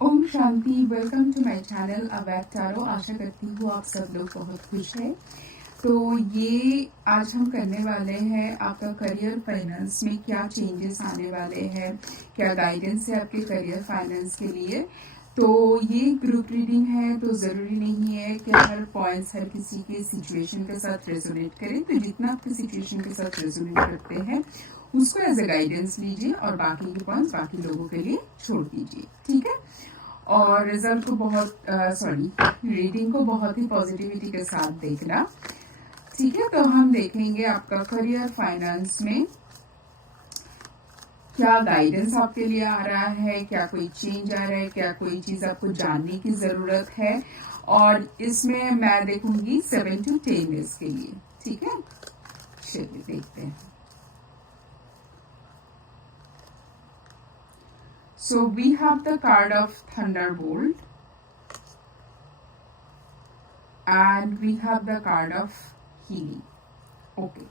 ओम शांति। Welcome to my channel अवैध tarot. आशा करती हूँ आप सब लोग बहुत खुश हैं। तो ये आज हम करने वाले हैं आपका करियर फाइनेंस में क्या चेंजेस आने वाले हैं, क्या गाइडेंस है आपके करियर फाइनेंस के लिए। तो ये ग्रुप रीडिंग है, तो ज़रूरी नहीं है कि हर पॉइंट्स हर किसी के सिचुएशन के साथ रेजोनेट करें। तो जितना आपके सिचुएशन के साथ रेजोनेट करते हैं उसको एज ए गाइडेंस लीजिए और बाकी के पॉइंट्स बाकी लोगों के लिए छोड़ दीजिए, ठीक है। और रिजल्ट को रीडिंग को बहुत ही पॉजिटिविटी के साथ देखना, ठीक है। तो हम देखेंगे आपका करियर फाइनेंस में क्या गाइडेंस आपके लिए आ रहा है, क्या कोई चेंज आ रहा है, क्या कोई चीज आपको जानने की जरूरत है। और इसमें मैं देखूंगी 7 to 10 डेज के लिए, ठीक है। चलिए देखते हैं। So we have the card of Thunderbolt and we have the card of Healing. Okay.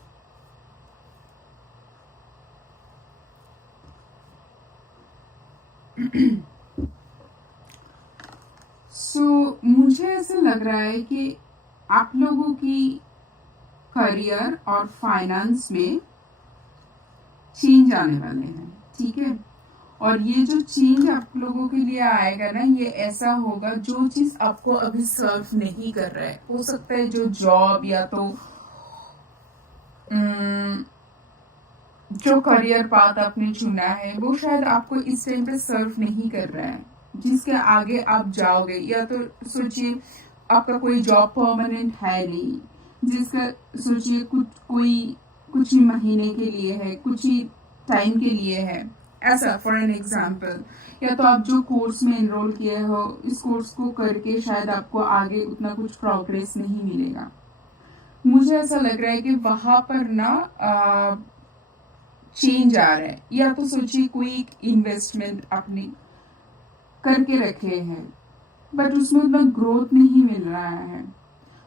So मुझे ऐसा लग रहा है कि आप लोगों की करियर और फाइनेंस में चेंज आने वाले हैं, ठीक है। और ये जो चेंज आप लोगों के लिए आएगा ना, ये ऐसा होगा जो चीज आपको अभी सर्व नहीं कर रहा है। हो सकता है जो जॉब या तो जो करियर पाथ आपने चुना है वो शायद आपको इस टाइम पे सर्व नहीं कर रहा है, जिसके आगे आप जाओगे। या तो सोचिए आपका कोई जॉब परमानेंट है नहीं, जिसका सोचिए कुछ ही महीने के लिए है, कुछ ही टाइम के लिए है, ऐसा फॉर एन एग्जाम्पल। या तो आप जो कोर्स में एनरोल किए हो, इस कोर्स को करके शायद आपको आगे उतना कुछ प्रोग्रेस नहीं मिलेगा। मुझे ऐसा लग रहा है कि वहां पर ना चेंज आ रहा है। या तो सोचिए कोई इन्वेस्टमेंट आपने करके रखे हैं बट उसमें उतना ग्रोथ नहीं मिल रहा है,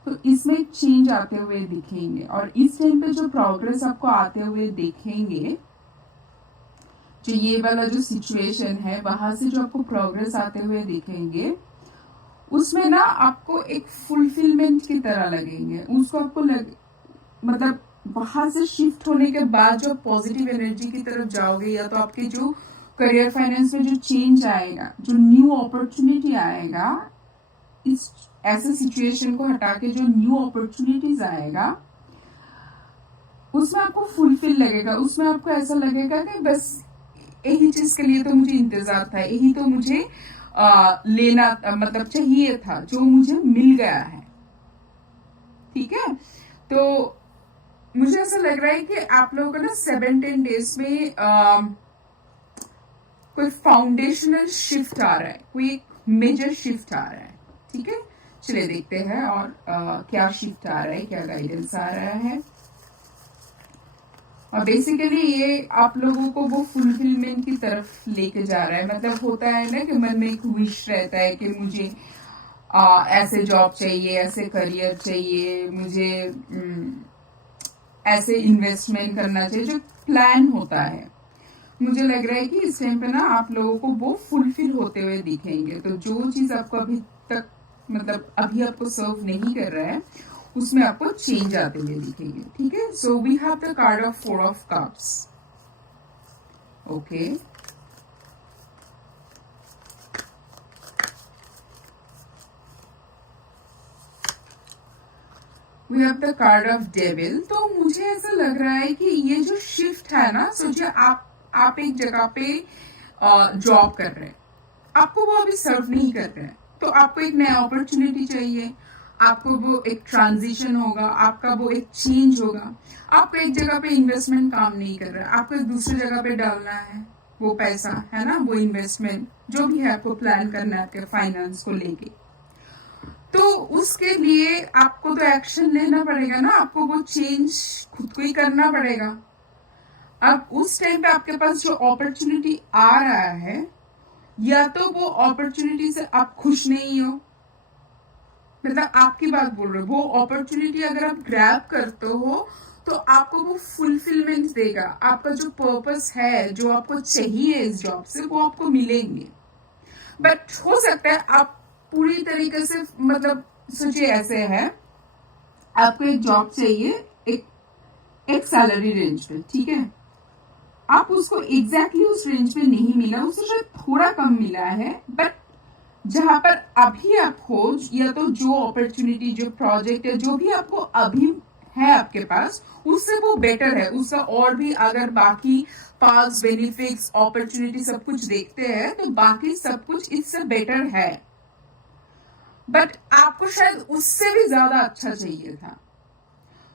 तो इसमें चेंज आते हुए दिखेंगे। और इस टाइम पे जो प्रोग्रेस आपको आते हुए दिखेंगे, जो ये वाला जो सिचुएशन है वहां से जो आपको प्रोग्रेस आते हुए दिखेंगे, उसमें ना आपको एक फुलफिलमेंट की तरह लगेंगे। उसको आपको मतलब वहां से शिफ्ट होने के बाद जो पॉजिटिव एनर्जी की तरफ जाओगे, या तो आपके जो करियर फाइनेंस में जो चेंज आएगा, जो न्यू अपॉर्चुनिटी आएगा, इस ऐसे सिचुएशन को हटा के जो न्यू अपॉर्चुनिटीज आएगा, उसमें आपको फुलफिल लगेगा। उसमें आपको ऐसा लगेगा कि बस यही चीज के लिए तो मुझे इंतजार था, यही तो मुझे लेना मतलब चाहिए था, जो मुझे मिल गया है, ठीक है। तो मुझे ऐसा लग रहा है कि आप लोगों का ना 7-10 डेज में कोई फाउंडेशनल शिफ्ट आ रहा है, कोई एक मेजर शिफ्ट आ रहा है, ठीक है। चलिए देखते हैं और क्या शिफ्ट आ रहा है, क्या गाइडेंस आ रहा है। और बेसिकली ये आप लोगों को वो फुलफिलमेंट की तरफ लेके जा रहा है। मतलब होता है ना कि मन में एक विश रहता है कि मुझे ऐसे जॉब चाहिए, ऐसे करियर चाहिए, मुझे ऐसे इन्वेस्टमेंट करना चाहिए, जो प्लान होता है। मुझे लग रहा है कि इस टाइम पे ना आप लोगों को वो फुलफिल होते हुए दिखेंगे। तो जो चीज आपको अभी तक मतलब अभी आपको सर्व नहीं कर रहा है, उसमें आपको चेंज आते हुए दिखेंगे, ठीक है। So we have the card of 4 of Cups. Okay, we have the card of devil. तो मुझे ऐसा लग रहा है कि ये जो शिफ्ट है ना, सोचिए आप एक जगह पे जॉब कर रहे हैं, आपको वो अभी सर्व नहीं कर रहे हैं, तो आपको एक नया अपॉर्चुनिटी चाहिए, आपको वो एक ट्रांजिशन होगा, आपका वो एक चेंज होगा। आपको एक जगह पे इन्वेस्टमेंट काम नहीं कर रहा है, आपको एक दूसरी जगह पे डालना है वो पैसा, है ना, वो इन्वेस्टमेंट जो भी है आपको प्लान करना है आपके फाइनेंस को लेके। तो उसके लिए आपको तो एक्शन लेना पड़ेगा ना, आपको वो चेंज खुद को ही करना पड़ेगा। अब उस टाइम पे आपके पास जो अपॉर्चुनिटी आ रहा है, या तो वो अपॉर्चुनिटी से आप खुश नहीं हो, मतलब आपकी बात बोल रहे हो, वो अपॉर्चुनिटी अगर आप ग्रैब करते हो तो आपको वो फुलफिलमेंट देगा। आपका जो पर्पस है, जो आपको चाहिए इस जॉब से, वो आपको मिलेंगे। बट हो सकता है आप पूरी तरीके से मतलब सोचिए ऐसे है, आपको एक जॉब चाहिए एक एक सैलरी रेंज पे, ठीक है, आप उसको एग्जैक्टली उस रेंज पे नहीं मिला, उससे शायद थोड़ा कम मिला है, बट जहां पर अभी आप हो या तो जो अपॉर्चुनिटी जो प्रोजेक्ट है जो भी आपको अभी है आपके पास उससे वो बेटर है, उसका और भी अगर बाकी पास बेनिफिट्स अपॉर्चुनिटी सब कुछ देखते हैं तो बाकी सब कुछ इससे बेटर है, बट आपको शायद उससे भी ज्यादा अच्छा चाहिए था।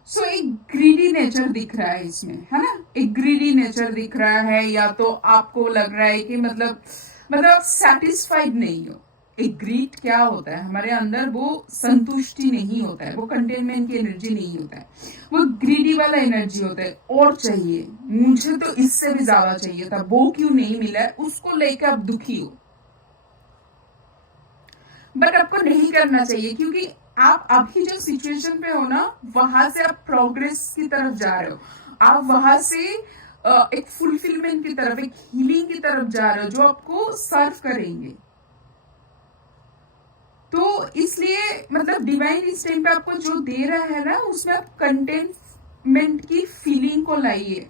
सो एक ग्रीडी नेचर दिख रहा है इसमें, है ना, एक ग्रीडी नेचर दिख रहा है, या तो आपको लग रहा है कि मतलब आप सेटिस्फाइड नहीं हो। एक ग्रीड क्या होता है हमारे अंदर, वो संतुष्टि नहीं होता है, वो कंटेनमेंट की एनर्जी नहीं होता है, वो ग्रीडी वाला एनर्जी होता है, और चाहिए, मुझे तो इससे भी ज्यादा चाहिए था, वो क्यों नहीं मिला है, उसको लेकर आप दुखी हो। बट आपको नहीं करना चाहिए, क्योंकि आप अभी जो सिचुएशन पे हो ना वहां से आप प्रोग्रेस की तरफ जा रहे हो, आप वहां से एक फुलफिलमेंट की तरफ, एक हीलिंग की तरफ जा रहे हो जो आपको सर्व करेंगे। तो इसलिए मतलब डिवाइन इस टाइम पे आपको जो दे रहा है ना उसमें आप कंटेनमेंट की फीलिंग को लाइए,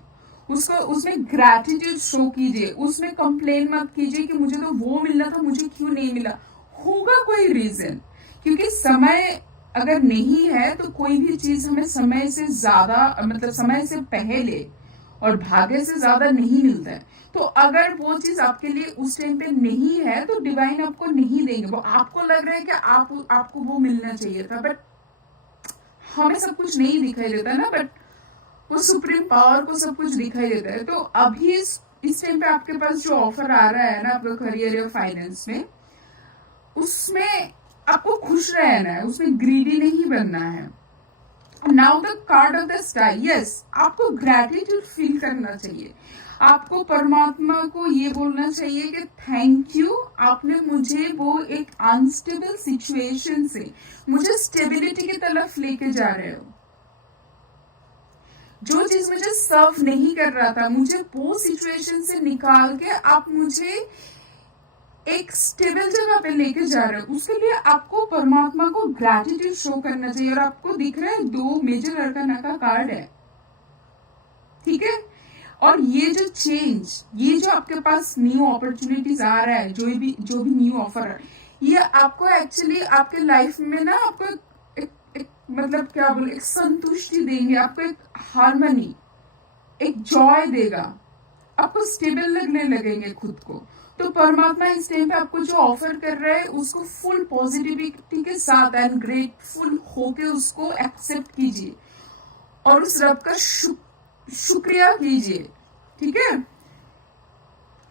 उसको उसमें ग्रैटिट्यूड शो कीजिए, उसमें कंप्लेन मत कीजिए कि मुझे तो वो मिलना था मुझे क्यों नहीं मिला, होगा कोई रीजन, क्योंकि समय अगर नहीं है तो कोई भी चीज हमें समय से ज्यादा मतलब समय से पहले और भाग्य से ज्यादा नहीं मिलता है। तो अगर वो चीज आपके लिए उस टाइम पे नहीं है तो डिवाइन आपको नहीं देंगे, वो आपको लग रहा है कि आपको वो मिलना चाहिए था, बट हमें सब कुछ नहीं दिखाई देता ना, बट वो सुप्रीम पावर को सब कुछ दिखाई देता है। तो अभी इस टाइम पे आपके पास जो ऑफर आ रहा है ना आपका करियर या फाइनेंस में, उसमें आपको खुश रहना है, उसमें ग्रीडी नहीं बनना है। Now the card of the star, yes, आपको ग्रैटिट्यूड फील करना चाहिए, आपको परमात्मा को ये बोलना चाहिए कि थैंक यू, आपने मुझे वो एक अनस्टेबल सिचुएशन से मुझे स्टेबिलिटी की तरफ लेके जा रहे हो। जो चीज मुझे सर्व नहीं कर रहा था मुझे वो सिचुएशन से निकाल के आप मुझे एक स्टेबल जगह पे लेके जा रहे हो, उसके लिए आपको परमात्मा को ग्रैटिट्यूड शो करना चाहिए। और आपको दिख रहा है 2 मेजर अरकाना का कार्ड है, ठीक है, और ये जो चेंज, ये जो आपके पास न्यू अपॉर्चुनिटीज आ रहा है, जो भी न्यू ऑफर है, ये आपको एक्चुअली आपके लाइफ में ना आपको एक मतलब क्या बोले, एक संतुष्टि देंगे, आपको एक हार्मनी, एक जॉय देगा, आपको स्टेबल लगने लगेंगे खुद को। तो परमात्मा इस टाइम पे आपको जो ऑफर कर रहा है उसको फुल पॉजिटिविटी के साथ एंड ग्रेटफुल होके उसको एक्सेप्ट कीजिए और उस रब का शुक्रिया कीजिए, ठीक है,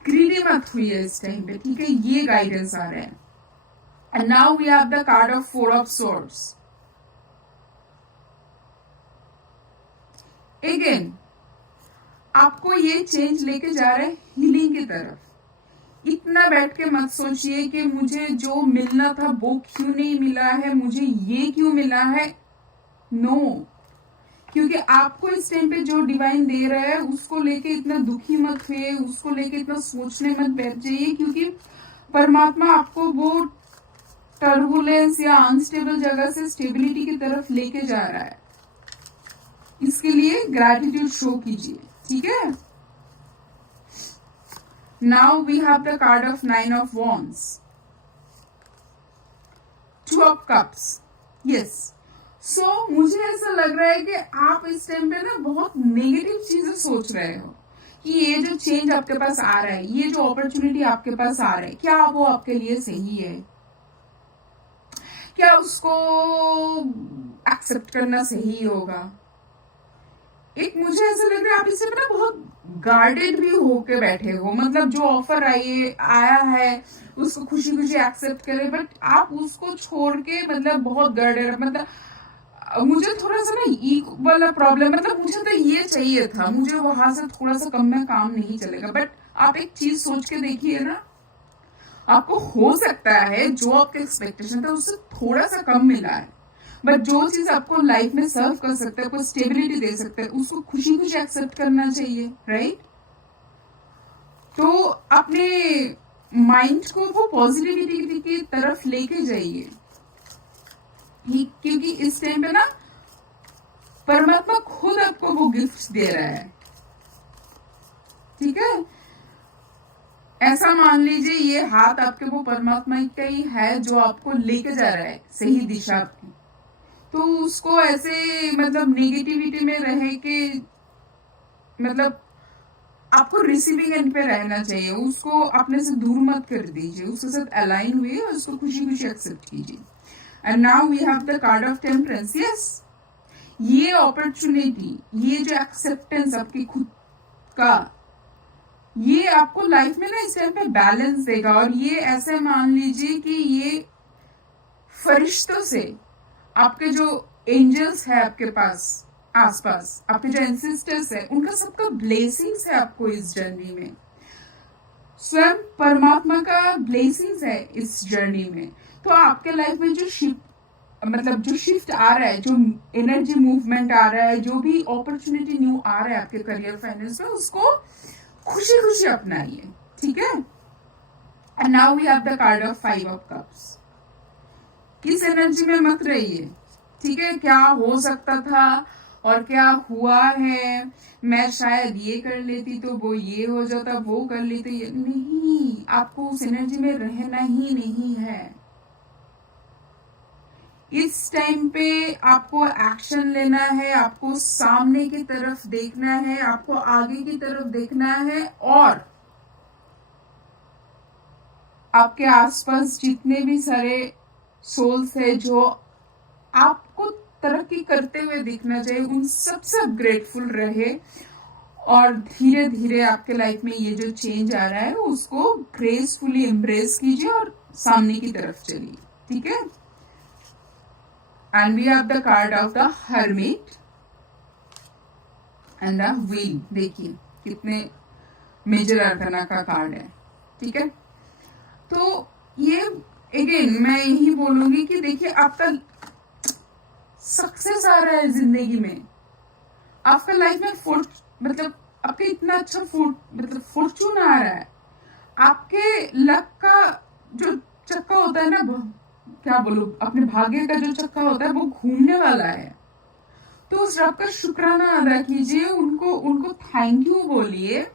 ग्रीडी मत हुई इस टाइम पे, ठीक है, ये गाइडेंस आ रहा है। And now we have the card of 4 of swords. Again आपको ये चेंज लेके जा रहा है हीलिंग की तरफ। इतना बैठ के मत सोचिए कि मुझे जो मिलना था वो क्यों नहीं मिला है, मुझे ये क्यों मिला है, नो, क्योंकि आपको इस टाइम पे जो डिवाइन दे रहा है उसको लेके इतना दुखी मत हुए, उसको लेके इतना सोचने मत बैठ जाइए, क्योंकि परमात्मा आपको वो टर्बुलेंस या अनस्टेबल जगह से स्टेबिलिटी की तरफ लेके जा रहा है। इसके लिए ग्रैटिट्यूड शो कीजिए, ठीक है। Now we have the card of 9 of Wands, 2 of Cups, yes. So मुझे ऐसा लग रहा है कि आप इस टाइम पे ना बहुत नेगेटिव चीजें सोच रहे हो कि ये जो चेंज आपके पास आ रहा है, ये जो अपॉर्चुनिटी आपके पास आ रहा है, क्या वो आपके लिए सही है, क्या उसको एक्सेप्ट करना सही होगा। एक मुझे ऐसा लग रहा है आप इससे ना बहुत गार्डेड भी होके बैठे हो, मतलब जो ऑफर आया है उसको खुशी खुशी एक्सेप्ट करें, बट आप उसको छोड़ के मतलब बहुत गार्डेड, मतलब मुझे थोड़ा सा ना ईगो वाला प्रॉब्लम, मतलब मुझे तो ये चाहिए था, मुझे वहां से थोड़ा सा कम में काम नहीं चलेगा। बट आप एक चीज सोच के देखिए ना, आपको हो सकता है जो आपके एक्सपेक्टेशन था उससे थोड़ा सा कम मिला है, बट जो चीज आपको लाइफ में सर्व कर सकता है, आपको स्टेबिलिटी दे सकता है, उसको खुशी खुशी एक्सेप्ट करना चाहिए, राइट। तो अपने माइंड को वो पॉजिटिविटी की तरफ लेके जाइए, ठीक, क्योंकि इस टाइम पे ना परमात्मा खुद आपको वो गिफ्ट्स दे रहा है, ठीक है। ऐसा मान लीजिए ये हाथ आपके वो परमात्मा का ही है जो आपको लेके जा रहा है सही दिशा की। तो उसको ऐसे मतलब नेगेटिविटी में रह के मतलब आपको रिसीविंग एंड पे रहना चाहिए, उसको अपने से दूर मत कर दीजिए, उसके साथ अलाइन हुए और उसको खुशी खुशी एक्सेप्ट कीजिए। And now we have the card of temperance. Yes, ये अपॉर्चुनिटी, ये जो एक्सेप्टेंस आपकी खुद का, ये आपको लाइफ में ना इस टाइम पे बैलेंस देगा। और ये ऐसे मान लीजिए कि ये फरिश्तों से, आपके जो एंजल्स है आपके पास आसपास, आपके जो एंसेस्टर्स है, उनका सबका ब्लेसिंग्स है आपको इस जर्नी में। स्वयं परमात्मा का ब्लेसिंग्स है इस जर्नी में। तो आपके लाइफ में जो शिफ्ट आ रहा है, जो एनर्जी मूवमेंट आ रहा है, जो भी अपॉर्चुनिटी न्यू आ रहा है आपके करियर फाइनेंस में, उसको खुशी खुशी अपनाइए, ठीक है। And now we have the card of 5 of cups. किस एनर्जी में मत रहिए, ठीक है। क्या हो सकता था और क्या हुआ है, मैं शायद ये कर लेती तो वो ये हो जाता, वो कर लेती ये नहीं, आपको उस एनर्जी में रहना ही नहीं है। इस टाइम पे आपको एक्शन लेना है, आपको सामने की तरफ देखना है, आपको आगे की तरफ देखना है, और आपके आसपास जितने भी सारे सोल्स है जो आपको तरक्की करते हुए दिखना चाहिए, उन सबसे आप ग्रेटफुल रहे। और धीरे धीरे आपके लाइफ में ये जो चेंज आ रहा है उसको ग्रेसफुली एम्ब्रेस कीजिए और सामने की तरफ चलिए, ठीक है। And we have the card of the hermit and the wheel. देखिए कितने मेजर अर्कना का कार्ड है, ठीक है। तो ये अगेन मैं यही बोलूंगी कि देखिए आपका सक्सेस आ रहा है जिंदगी में, आपका लाइफ में मतलब आपके इतना अच्छा फॉर्चून आ रहा है, आपके लक का जो चक्का होता है ना, क्या बोलूं, अपने भाग्य का जो चक्का होता है वो घूमने वाला है। तो उस रब का शुक्राना अदा कीजिए, उनको थैंक यू बोलिए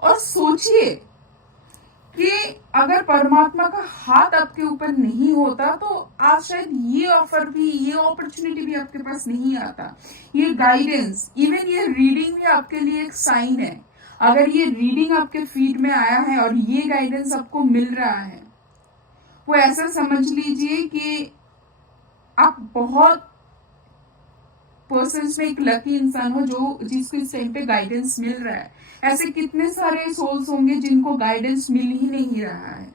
और सोचिए कि अगर परमात्मा का हाथ आपके ऊपर नहीं होता तो आज शायद ये ऑफर भी, ये अपॉर्चुनिटी भी आपके पास नहीं आता। ये गाइडेंस, इवन ये रीडिंग भी आपके लिए एक साइन है। अगर ये रीडिंग आपके फीड में आया है और ये गाइडेंस आपको मिल रहा है, वो ऐसा समझ लीजिए कि आप बहुत पर्सन्स में एक लकी इंसान हो जो जिसको इस टाइम पे गाइडेंस मिल रहा है। ऐसे कितने सारे सोल्स होंगे जिनको गाइडेंस मिल ही नहीं रहा है,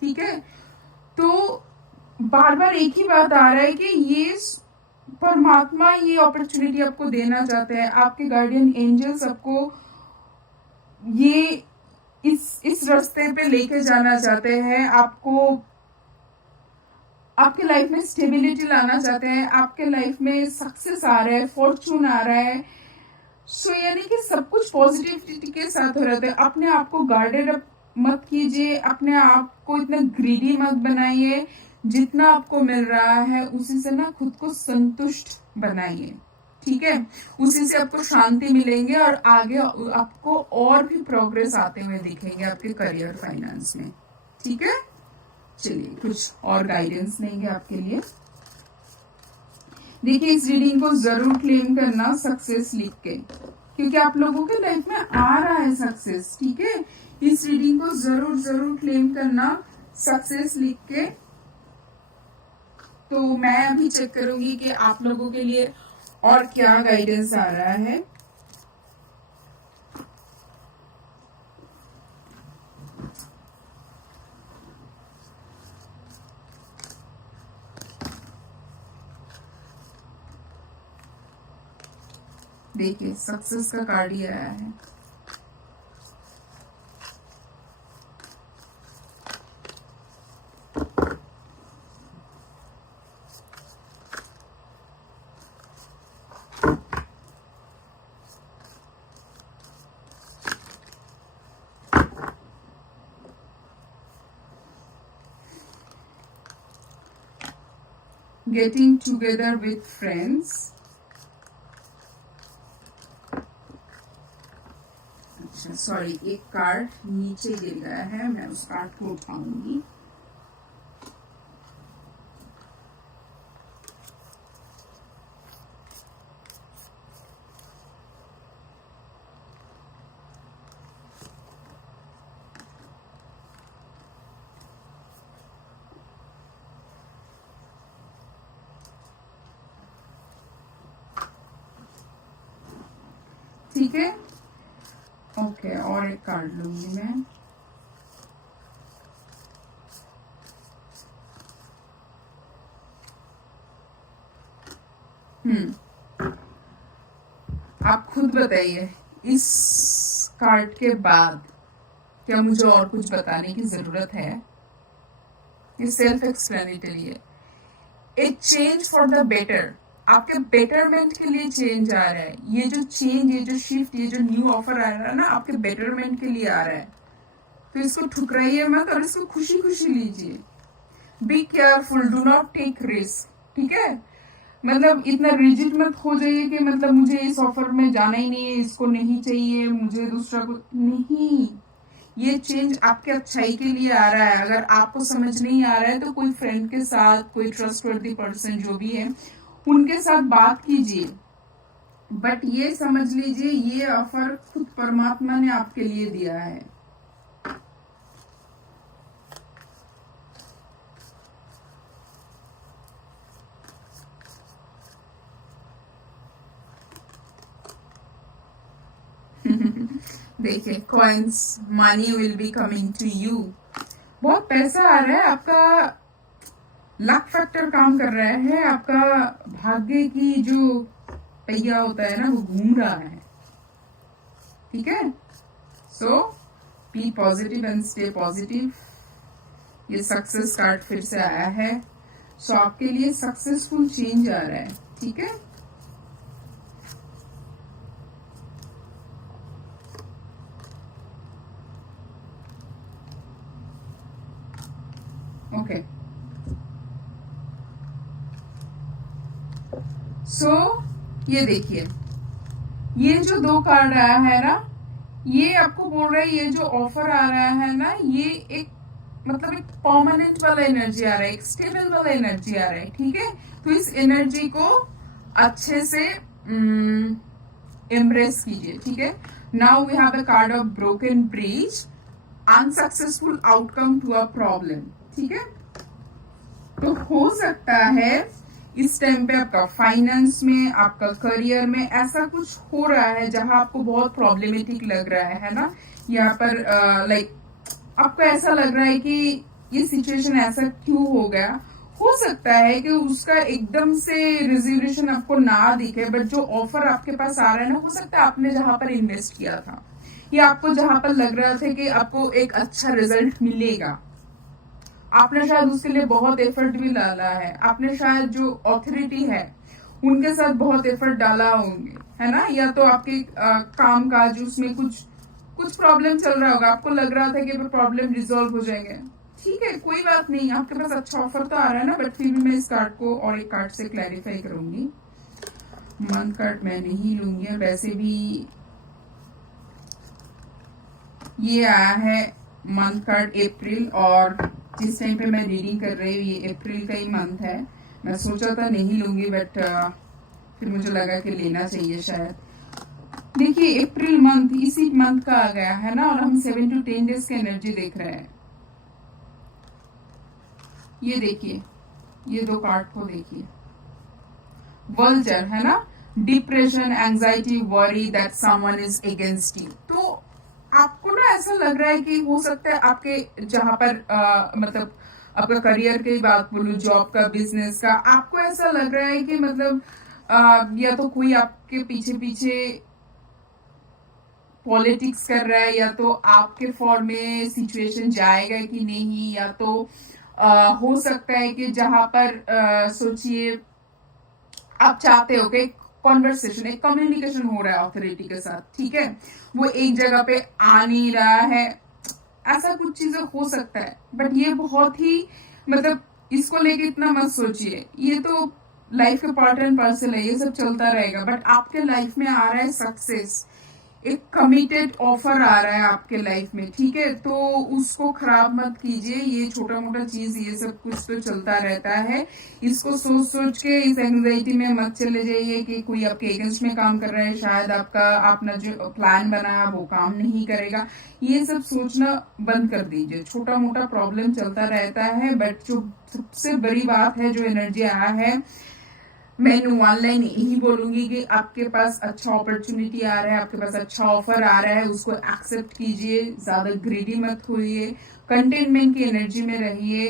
ठीक है। तो बार बार एक ही बात आ रहा है कि ये परमात्मा ये अपॉर्चुनिटी आपको देना चाहते हैं, आपके गार्डियन एंजल्स आपको ये इस रास्ते पे लेके जाना चाहते हैं, आपको आपके लाइफ में स्टेबिलिटी लाना चाहते हैं, आपके लाइफ में सक्सेस आ रहा है, फॉर्चून आ रहा है। सो यानी कि सब कुछ पॉजिटिविटी के साथ हो रहा है। अपने आप को गार्डेड अप मत कीजिए, अपने आप को इतना ग्रीडी मत बनाइए, जितना आपको मिल रहा है उसी से ना खुद को संतुष्ट बनाइए, ठीक है। उसी से आपको शांति मिलेंगे और आगे आपको और भी प्रोग्रेस आते हुए दिखेंगे आपके करियर फाइनेंस में, ठीक है। चलिए कुछ और गाइडेंस लेंगे आपके लिए। देखिए इस रीडिंग को जरूर क्लेम करना सक्सेस लिख के, क्योंकि आप लोगों के लाइफ में आ रहा है सक्सेस, ठीक है। इस रीडिंग को जरूर जरूर क्लेम करना सक्सेस लिख के। तो मैं अभी चेक करूंगी कि आप लोगों के लिए और क्या गाइडेंस आ रहा है। देखिए सक्सेस का कार्ड ही आया है। Getting together with friends. अच्छा सॉरी, एक कार्ड नीचे गिर गया है, मैं उस कार्ड को उठाऊंगी। ठीक है, ओके, और एक कार्ड लूंगी मैं। आप खुद बताइए, इस कार्ड के बाद क्या मुझे और कुछ बताने की जरूरत है? ये सेल्फ एक्सप्लेनेटरी है। ए चेंज फॉर द बेटर, आपके बेटरमेंट के लिए चेंज आ रहा है। ये जो चेंज, ये जो शिफ्ट, ये जो न्यू ऑफर आ रहा है ना, आपके बेटरमेंट के लिए आ रहा है। तो इसको ठुकराइए मत और इसको खुशी खुशी लीजिए। Be careful, do not take risk, ठीक है? मतलब इतना रिजिड मत हो जाइए कि मतलब मुझे इस ऑफर में जाना ही नहीं है, इसको नहीं चाहिए, मुझे दूसरा को नहीं। ये चेंज आपके अच्छाई के लिए आ रहा है। अगर आपको समझ नहीं आ रहा है तो कोई फ्रेंड के साथ, कोई ट्रस्टवर्दी पर्सन जो भी है, उनके साथ बात कीजिए। बट ये समझ लीजिए, ये ऑफर खुद परमात्मा ने आपके लिए दिया है। देखिए, coins, money will be coming to you. बहुत पैसा आ रहा है, आपका लक फैक्टर काम कर रहा है, आपका भाग्य की जो पहिया होता है ना, वो घूम रहा है। ठीक है, so be positive and stay positive. ये सक्सेस कार्ड फिर से आया है, सो आपके लिए सक्सेसफुल चेंज आ रहा है। ठीक है, ओके, सो ये देखिए, ये जो दो कार्ड आया है ना, ये आपको बोल रहा है ये जो ऑफर आ रहा है ना, ये एक मतलब एक परमानेंट वाला एनर्जी आ रहा है, एक स्टेबल वाला एनर्जी आ रहा है। ठीक है, तो इस एनर्जी को अच्छे से एम्ब्रेस कीजिए। ठीक है, now we have a card of broken bridge, unsuccessful outcome to a problem. ठीक है, तो हो सकता है इस टाइम पे आपका फाइनेंस में, आपका करियर में ऐसा कुछ हो रहा है जहां आपको बहुत प्रॉब्लमेटिक लग रहा है ना। यहाँ पर लाइक आपको ऐसा लग रहा है कि ये सिचुएशन ऐसा क्यों हो गया। हो सकता है कि उसका एकदम से रिजोल्यूशन आपको ना दिखे, बट जो ऑफर आपके पास आ रहा है ना, हो सकता है आपने जहां पर इन्वेस्ट किया था, या आपको जहां पर लग रहा था कि आपको एक अच्छा रिजल्ट मिलेगा, आपने शायद उसके लिए बहुत एफर्ट भी डाला है, आपने शायद जो अथॉरिटी है उनके साथ बहुत एफर्ट डाला होंगे, है ना। या तो आपके काम काज उसमें कुछ प्रॉब्लम चल रहा होगा, आपको लग रहा था कि प्रॉब्लम रिजॉल्व हो जाएंगे। ठीक है, कोई बात नहीं, आपके पास अच्छा ऑफर तो आ रहा है ना, बट फिर भी मैं इस कार्ड को और एक कार्ड से क्लैरिफाई करूंगी। मंथ कार्ड मैं नहीं लूंगी, वैसे भी ये आया है मंथ कार्ड अप्रैल, और जिस टाइम पे मैं रीडिंग कर रही हूँ ये अप्रैल का ही मंथ है। मैं सोचा था नहीं लूंगी, बट फिर मुझे लगा कि लेना चाहिए शायद। देखिए, अप्रैल मंथ इसी मंथ का आ गया है ना, और हम 7 to 10 डेज की एनर्जी देख रहे हैं। ये देखिए, ये दो कार्ड को देखिए, वल्चर है ना, depression, anxiety, worry that someone is against you. तो आपको ना ऐसा लग रहा है कि हो सकता है आपके जहां पर मतलब आपका करियर की बात बोलूं, जॉब का, बिजनेस का, आपको ऐसा लग रहा है कि मतलब या तो कोई आपके पीछे पीछे पॉलिटिक्स कर रहा है, या तो आपके फॉर में सिचुएशन जाएगा कि नहीं, या तो हो सकता है कि जहां पर सोचिए आप चाहते हो कि कॉन्वर्सेशन, एक कम्युनिकेशन हो रहा है अथॉरिटी के साथ, ठीक है, वो एक जगह पे आ नहीं रहा है, ऐसा कुछ चीजें हो सकता है। बट ये बहुत ही मतलब इसको लेके इतना मत सोचिए, ये तो लाइफ के पार्ट एंड पार्सल है, ये सब चलता रहेगा। बट आपके लाइफ में आ रहा है सक्सेस, एक कमिटेड ऑफर आ रहा है आपके लाइफ में, ठीक है? तो उसको खराब मत कीजिए। ये छोटा मोटा चीज, ये सब कुछ तो चलता रहता है। इसको सोच सोच के इस एंग्जाइटी में मत चले जाइए कि कोई आपके अगेंस्ट में काम कर रहा है, शायद आपने जो प्लान बनाया वो काम नहीं करेगा। ये सब सोचना बंद कर दीजिए। छोटा मोटा प्रॉब्लम चलता रहता है, बट जो सबसे बड़ी बात है, जो एनर्जी आया है, मैं ऑनलाइन यही बोलूंगी कि आपके पास अच्छा अपॉर्चुनिटी आ रहा है, आपके पास अच्छा ऑफर आ रहा है, उसको एक्सेप्ट कीजिए। ज्यादा ग्रीडी मत होइए, कंटेनमेंट की एनर्जी में रहिए।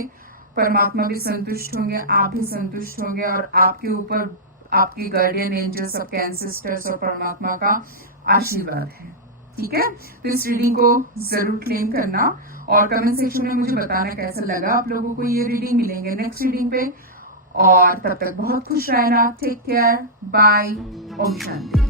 परमात्मा भी संतुष्ट होंगे, आप भी संतुष्ट होंगे, और आपके ऊपर आपके गार्डियन एंजल्स, आपके एंसेस्टर्स और परमात्मा का आशीर्वाद है, ठीक है? तो इस रीडिंग को जरूर क्लेम करना और कमेंट सेक्शन में मुझे बताना कैसा लगा आप लोगों को ये रीडिंग। मिलेंगे नेक्स्ट रीडिंग पे, और तब तक बहुत खुश रहना। Take care, bye, Om Shanti.